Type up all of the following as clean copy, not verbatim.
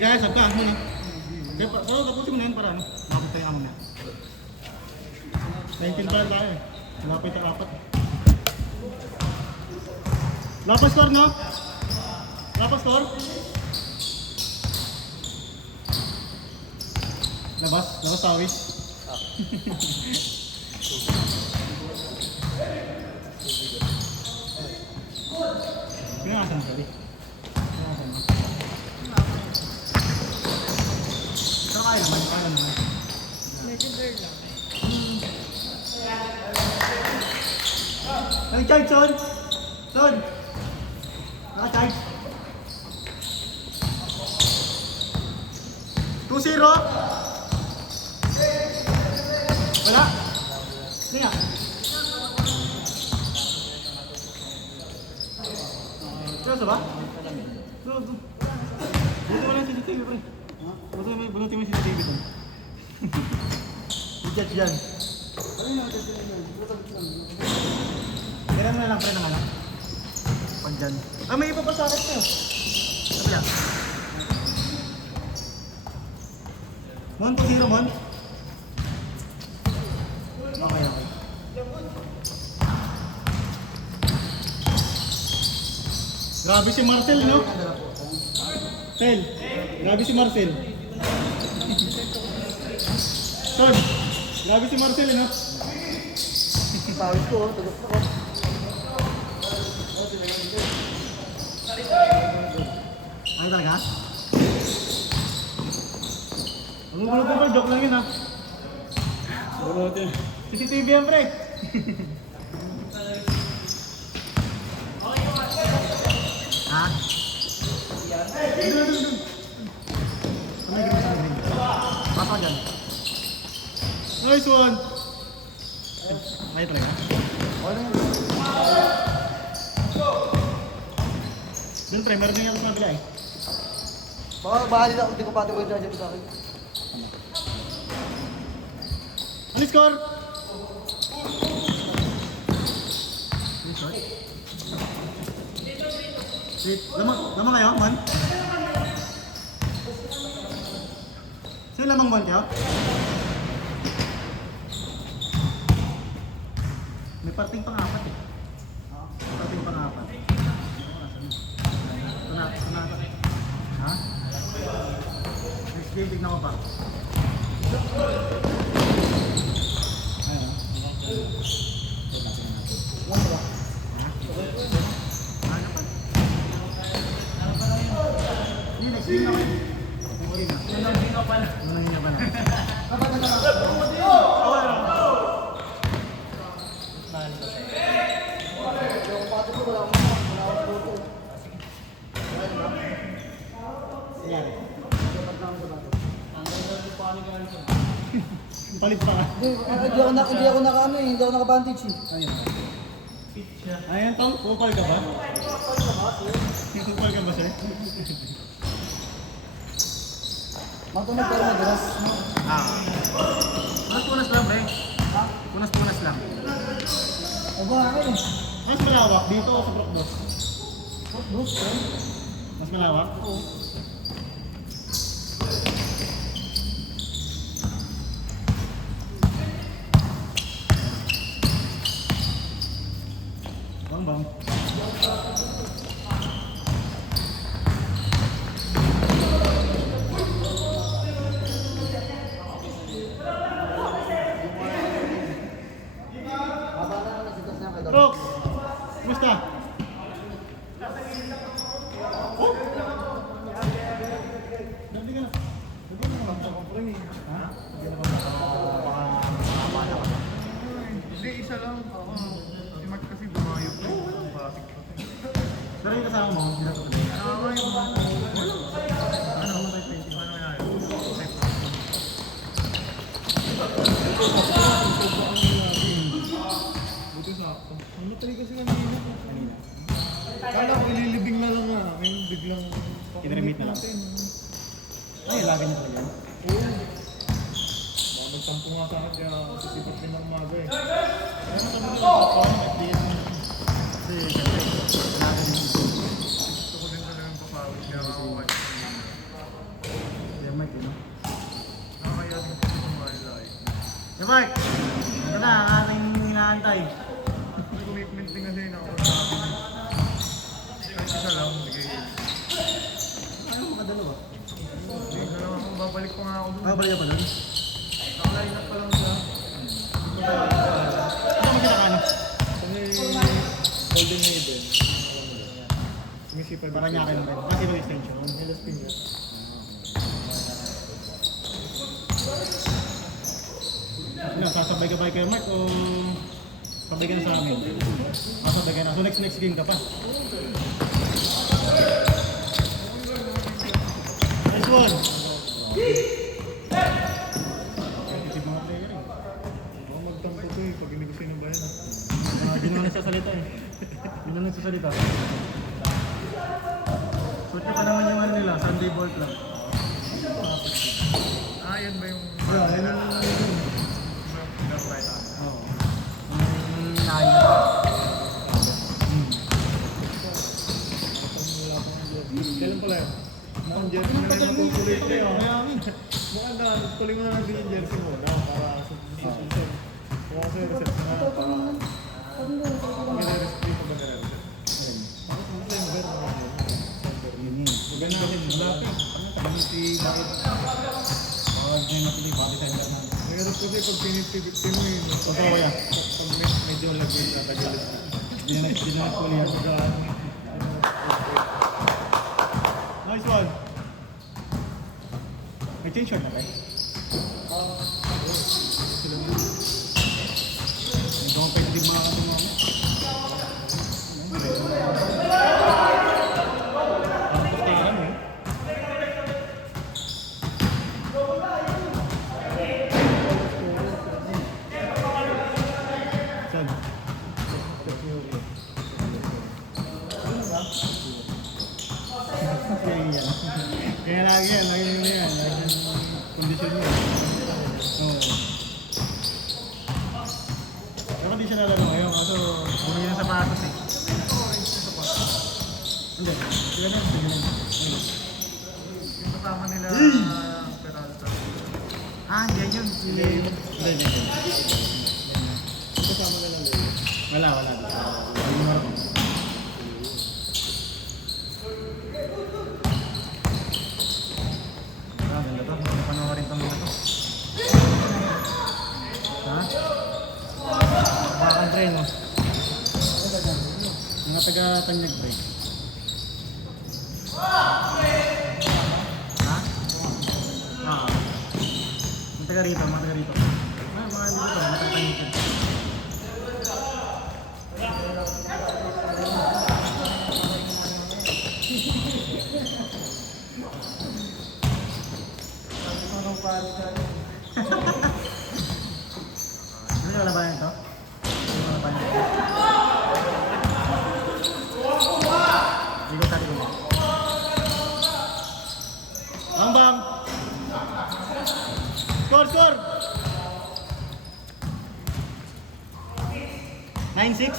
kaya, sab ka muna. Kaya pa, tapusin mo na yan para ano, lapit tayo naman yan. 19 pa lang tayo eh. Lapit ang apat. Lapas score, no? Lapas score? Labas tawis. Pinakasan ka, di? Ito kaya naman, kaya naman. Medyo blur lang. Nag-charge, Son! Son! Naka-charge. 2-0. Wala. Hindi nga. Seryoso ba? Buti mo lang yung CCTV, pre. Buti mo yung CCTV to. I-judge yan. Kailan mo na lang, pre, ng ano? Pag dyan. Ah, may iba pa sa akin sa'yo. Sabi yan. 1-0, Mon. Okay. Grabe si Marcel, no? Tel, grabe si Marcel. Son, grabe si Marcel, no? Pawis ko, tugot ko. Ay talaga? Ang gulo ko, joke lang yun, ha? CCTV yan, pre. Ha? Doon. Papa dyan. Nice one. May talaga? Doon, pre, meron din yan sa mabila eh. Baka nila, hindi ko pati ko yung judge sa akin. Ano score? Lamang kayo, man? Sino lamang man kayo? May parting pang-apat eh. May parting pang-apat. Ha? Next game, tignan ko pa. Palit pa ka. Hindi ako naka-ano eh, hindi ako naka-vantage eh. Ayan, Tol, kupal ka ba? Kupal ka ba siya? Matunog pero madalas. Punas lang, pre. Punas lang. Aba, ano eh. Mas malawak dito o sa Brook Boss? Boss, eh. Mas malawak? Oo. Bang. Brooks, kumusta? Oh? Nanti ka na. Hindi ka na lang pre. Ha? Hindi na ba Hindi, isa lang. Si Mark kasi bumayot na. Bakit? Pero yung kasama mo, hindi na ito. Ano? Paano na yun? Buti sakto. Ang matali kasi kanina. Kala ko ililibing na lang nga. Ngayon biglang... Kinremit na lang. Ay, lagi niya talaga. Oo. Baka nagtampo nga sa akin kaya sisipat rin ng umaga eh. Kaya naman kami nagpapakain at least. Kasi, syempre, lagi niya. Gusto ko din talagang papawis kaya ako watch. Mark! Ito na, ang ating inaantay. May commitment din kasi na ako sa akin. Kahit isa lang, sige. Ano mo kadalawa? Hindi, dalawa ako. Babalik ko nga ako doon. Balik pa doon? Nakaline up pa lang siya. Ano mo kinakano? Sa may Golden Maiden. Sumisipa Para niya kayo ba? Kasi yung extension. Helas Piñas. Ano, sasabay ka ba kay Mark o sabay ka na sa amin? Sabay ka na. So next game ka pa. Nice one! Titip mga player eh. Ako magtampo to eh, pag hindi ko sinabayan. Hindi naman nagsasalita eh. Hindi naman nagsasalita. Suot ko pa naman yung ano nila, Sunday ball club. Ah, yan ba yung... Yeah, yun yung Laro kahit ano. Oo. Yung naan. Kailan pala yun? Mukhang jersey na lang makukulit niya. Mukhang na, tuloy mo na lang din yung jersey mo na para sa season. Kung kasi reset na para nire-rescue pa ba nire-reset? Bakit mo sa'yo maganda naman yun? Maganda kasi malaki. Ano si Bakit? Bawag niya napili, bakit tayo naman. Mahirap kasi pag pinipipipti mo yun. Totoo yan. Pag medyo lagay na tagalis na. Hindi na nagpuli yan. Nice one. May change shot na kayo? Hindi ko pwede din mga katumama. Pustaran eh. Saan? Kaya lagi yan, lagi yun yan. Lagi yung kondisyon yun. Oo. Pero di siya nalaro ngayon, kaso puro yan sa sapatos eh. Hindi, sige na, sige na. Yung kasama nila Peralta. Ah, yan yun. Hindi, hindi. Yung kasama nila Leo. Wala. Hindi mo rin. Ah, ganda to. Hindi panoorin tong mga to. Ha? Bakang tren, no? Mga taga-Tanyag break. Ha? Ah. Mga taga rito, mga taga rito. Ah, mga dito, mga taga-Tanyag break. Anong pari ka? Ano yung labanan ito? Ano yung labanan ito? Hindi ko tali ko. Bang! Score! 9-6?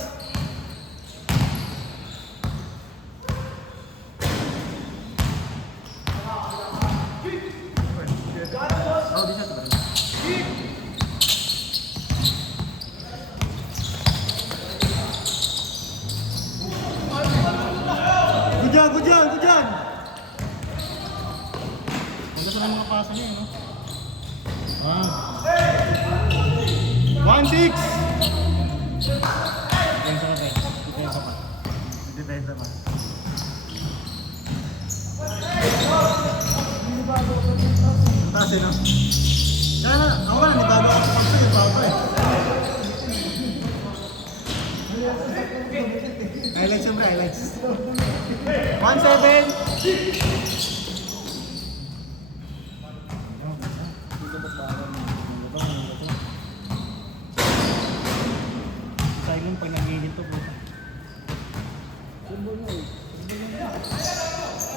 Oh, di siya sa balik. Good job! Ang gusto ng mga pasa niya, no? Ah. 1-6! Depensa pa. Taas eh, no? Kaya ako wala, hindi bago ako pagsagot pa ako eh. Highlights siyempre, highlights. 1-7! Silent pag nangingin to po.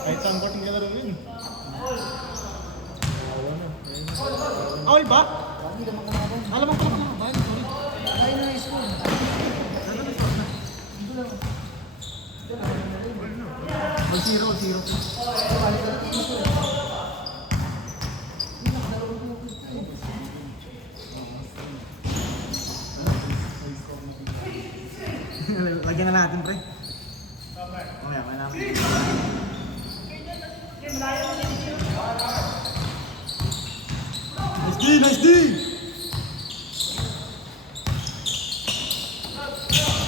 Kahit saan court yung laro yun. Awal ba? Alam mo pala ba? Sorry. Ay, na school. All zero. Lagyan na natin, pre. Mamaya, namin. Nice D! Nice D!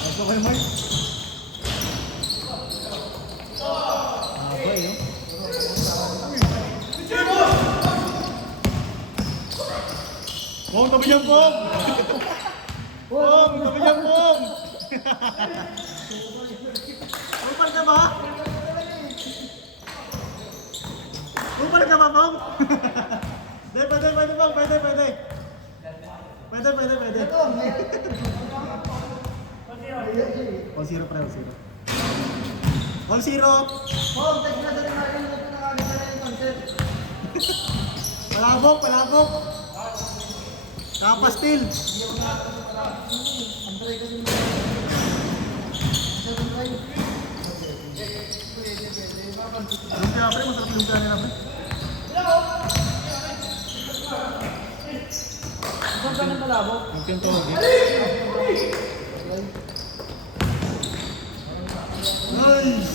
Ito kayo, Mike. Abay, no? Bong, tabi niyan, Bong! Bong, tabi niyan, Bong! Lupal ka ba? Lupal ka ba, Bong? Pwede, Bong, pwede. Pwede. 1-0, pre, 1-0. 1-0! Oh, tag na dali natin ito nakakita na yung concept. Palabok! Kapastil! Antay kasi mo. Lumpia, pre, masarap yung lumpia nila, pre. Saan ka ng palabok? Yung tawag, eh. Nice!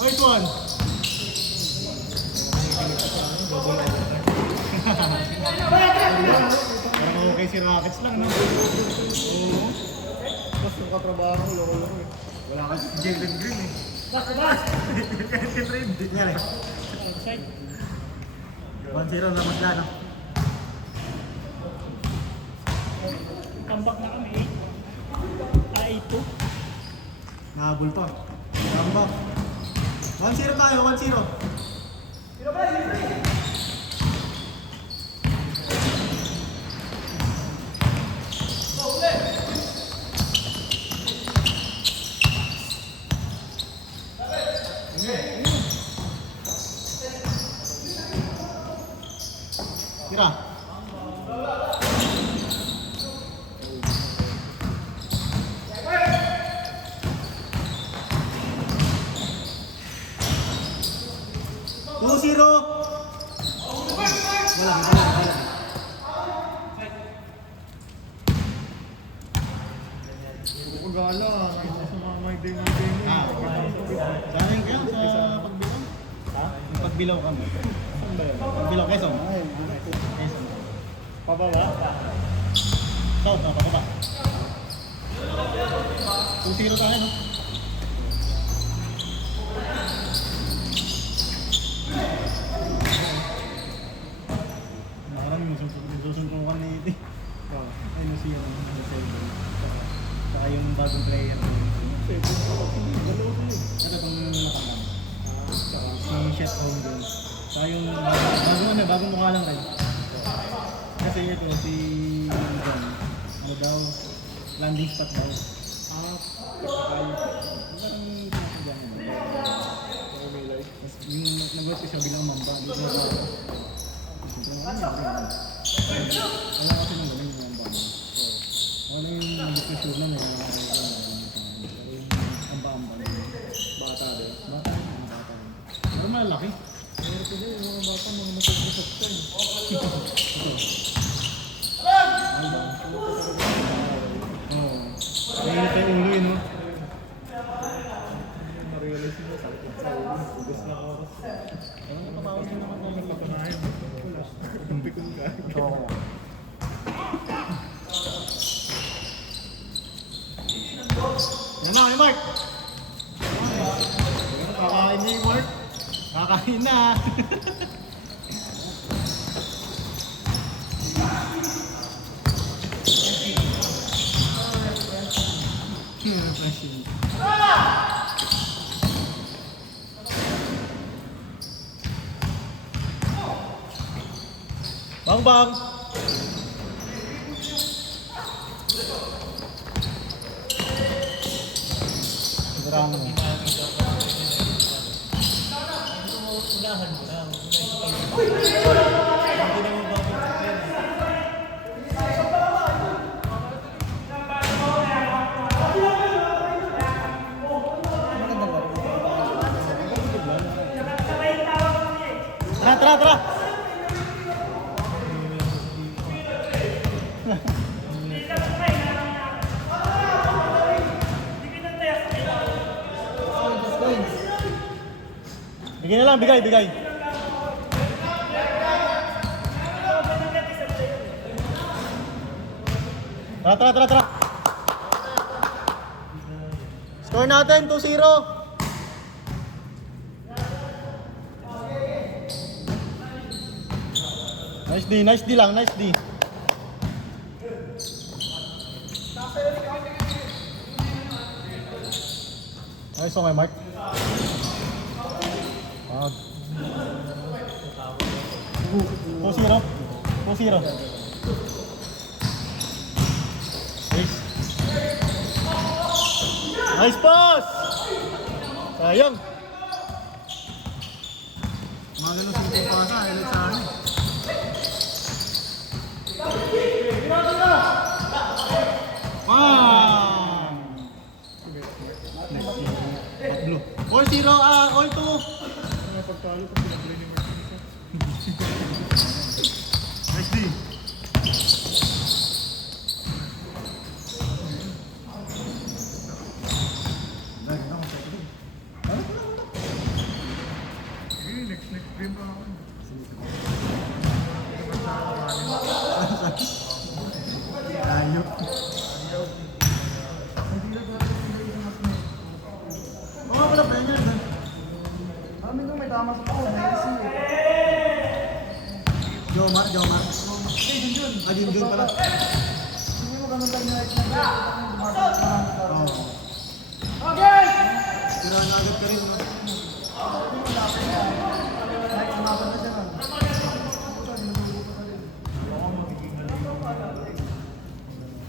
Wait one. Parang okay si Rockets lang, no? Oo. Mas nakatrabaho, loko-loko eh. Wala kasi si Jalen Green, eh. Si Fred, di niya, eh. 1-0 na magla, no? Tambak na kami, 8. 2. Nahabol pa. Tambak. 1-0 tayo, 1-0. Tira. Two zero. Wala. Pagala, nakita sa mga my day mo. Sana yung kayo sa pagbilaw. Ha? Yung pagbilaw kami. Pagbilaw, Quezon. Quezon. Pababa? South, pababa. 2-0 tayo, no? Nakarami mo, susuntukan na ito. Ay, no siya. Saka yung bagong player. Ito itong nakaman. Si Chef Home doon. Saka yung bagong mukha lang kayo. Kasi ito, si John. Ano daw? Landing spot daw. Parang pinakasadyan niya. Tapos yung nag-work ko siya bilang mamba. Wala kasi nang galing yung mamba. Ano yung nag-sure na may amba-amba. Bata din. Bata rin. Pero malaki. Meron ko din yung mga bata, mga matutulog sa eh. Oo. Kaya tayo ulo yun, no? Na-realize mo, sakit sa ulo, tugas na oras. Parang napapawas din naman tayo. Napatunayan, wala. Pikon ka. Oo. Yan na, Mark! Kakain niya yung Mark. Kakain na. Bang bang. Sigurang mo. Bigay na lang, bigay, bigay. Tara, tara, tara, tara. Score natin, 2-0. Nice D lang, nice D. Nice okay, Mark. Wag. 2-0. 2-0. Nice. Nice pass! Sayang. Mga ganun simple pa sa highlight sa akin. Bang! Blue. All 0, all 2. Mga pagpalo pag pinaplay ni Martin. Nice D. Sige, next game pa ako. Tayo. Oh, wala pa yan. Amin nung may tama sa pao. Jomar. Ah, Jun pala. Hindi mo ganun lang yung Oh. Tira na agad ka rin. No?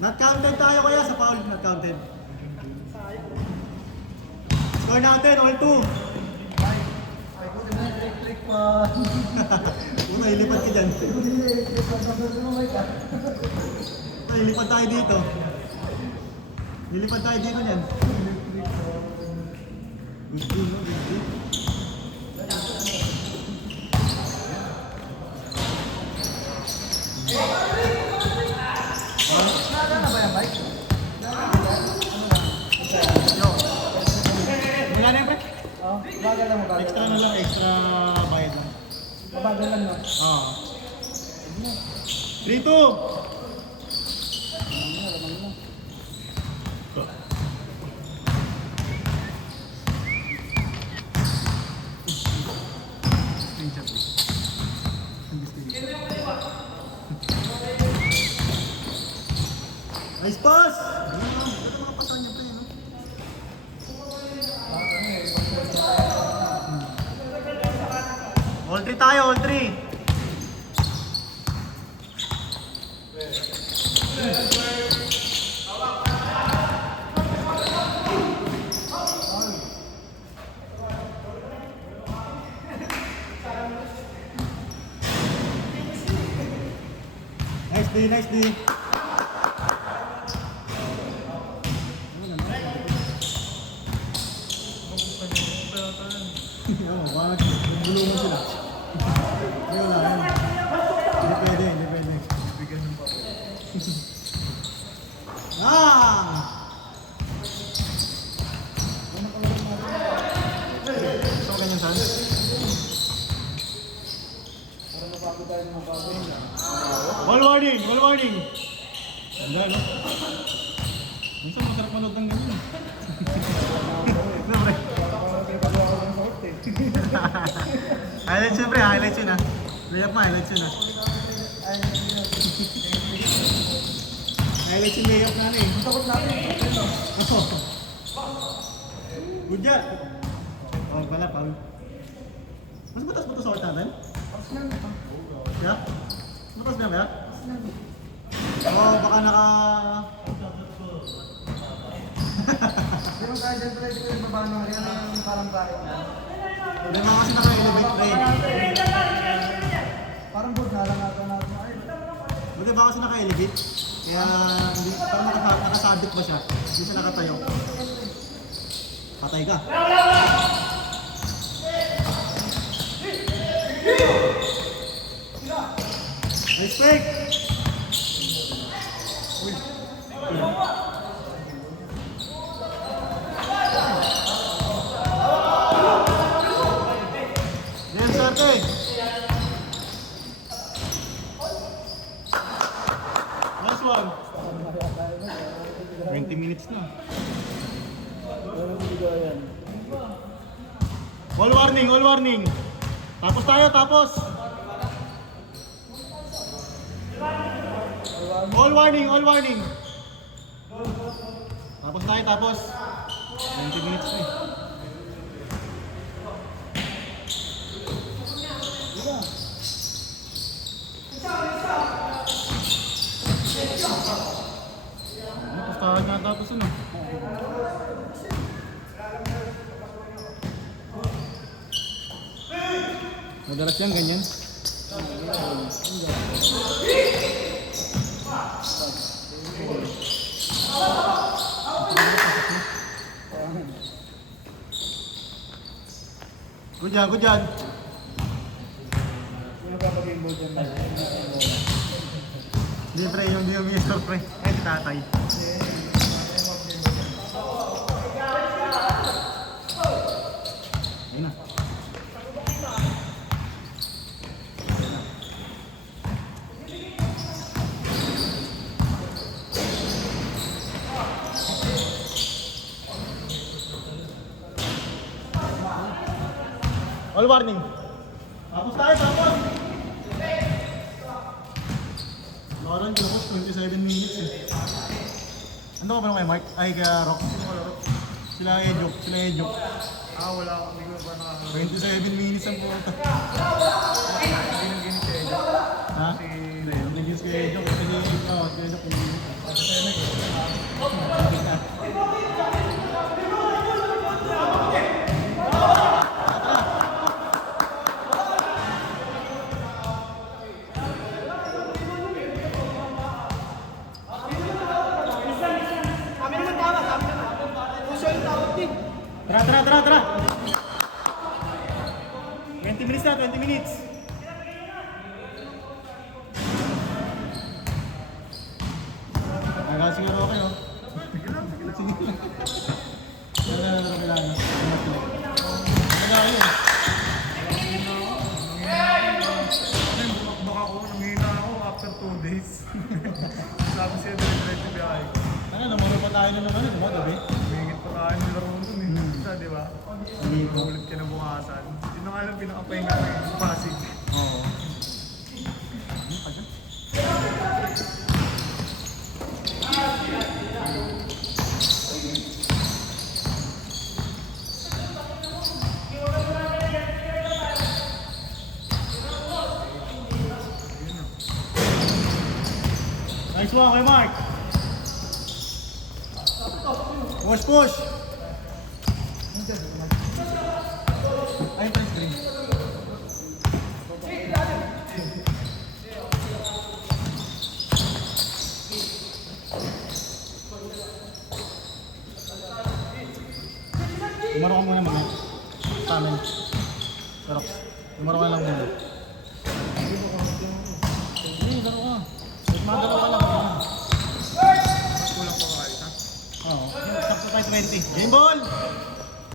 Not counted tayo kaya sa foul. Not counted. Score natin, all 2. Click pa. Una, ilipad ka dyan. Ilipad tayo dito. Ilipad tayo dito niyan. Good game, no? Good game. Magkano yan, pre? Bagal lang mo, bagal. Extra na lang, extra bayad lang. Bagal lang, no? Oo. 3-2! Nice pass! Ito mga pasan niya pa yun, no? All 3 tayo, all 3! Nice D, nice D! Oo, bakit? Nagbulungan sila. Ayun lang, ayun. Hindi pwede, hindi pwede. Bigyan ng pa. Ah! Gusto ko ganyan, San? Ball warning! Ball warning! Ang gano? Minsan masarap manood ng ganyan. Siyempre. Highlights yun, pre. Highlights yun, ha. Layup mo, highlights yun, ha. Highlights yung layup na, eh. Takot natin. Good job. Oh, pala, Paul. Mas batas ba ito sa natin? Yeah? Batas ba yan? Oh, baka naka... Pero kaya dyan pala ito yung babano. Kaya yung parang bakit na. Hindi naman kasi naka-elevate, pre. Parang good na lang natin natin. Ay, Buti ba kasi naka-elevate? Kaya hindi, parang nakasabit ba siya? Hindi siya nakatayo. Patay ka. Respect! Nice one. 20 minutes na. All warning, all warning. Tapos tayo, tapos. All warning, all warning. Tapos tayo, tapos. 20 minutes na eh. Tapos tayo na tapos ano. Madalas yan, ganyan. Good job, good job. Yung nagpapaging mo dyan na. Hindi pre, yung di umisor pre. Ay, si tatay. Ayun na. All warning. Tapos tayo, tapos. Nakaraan ko 27 minutes eh. Ano ka ba naman Mark? Ay, kaya Rock. Sino ka Rock? Sila Edjok, sila Edjok. Ah, wala ako. Hindi ko pa nakakalaman. 27 minutes ang pumunta. Hindi nang ginit siya eh. Ha? Hindi, yung nag-use kay Edjok. Kasi Edjok yung Tara. 20 minutes na, 20 minutes. Nagkasi siguro ako kayo. Sige lang. Kailangan. Baka ako, nanghihina ako after 2 days. Sabi siya, diretso biyahe. Ano, namaro pa tayo na naman, diba, gabi? Humingit pa tayo nila ron dun eh. Isa, di ba? Hindi ko. Ulit kinabukasan. Yun na nga lang pinakapahinga ko yung Pasig. Oo. Ano pa dyan? Nice one kay Mark. Push. Ay, press green. Umaro ka muna mga sa amin. Sarap. Umaro ka lang muna. Hindi, daro ka. Magdaro ka lang. Kulang pa kayo, ha? Oo. Sakto tayo 20. Game ball!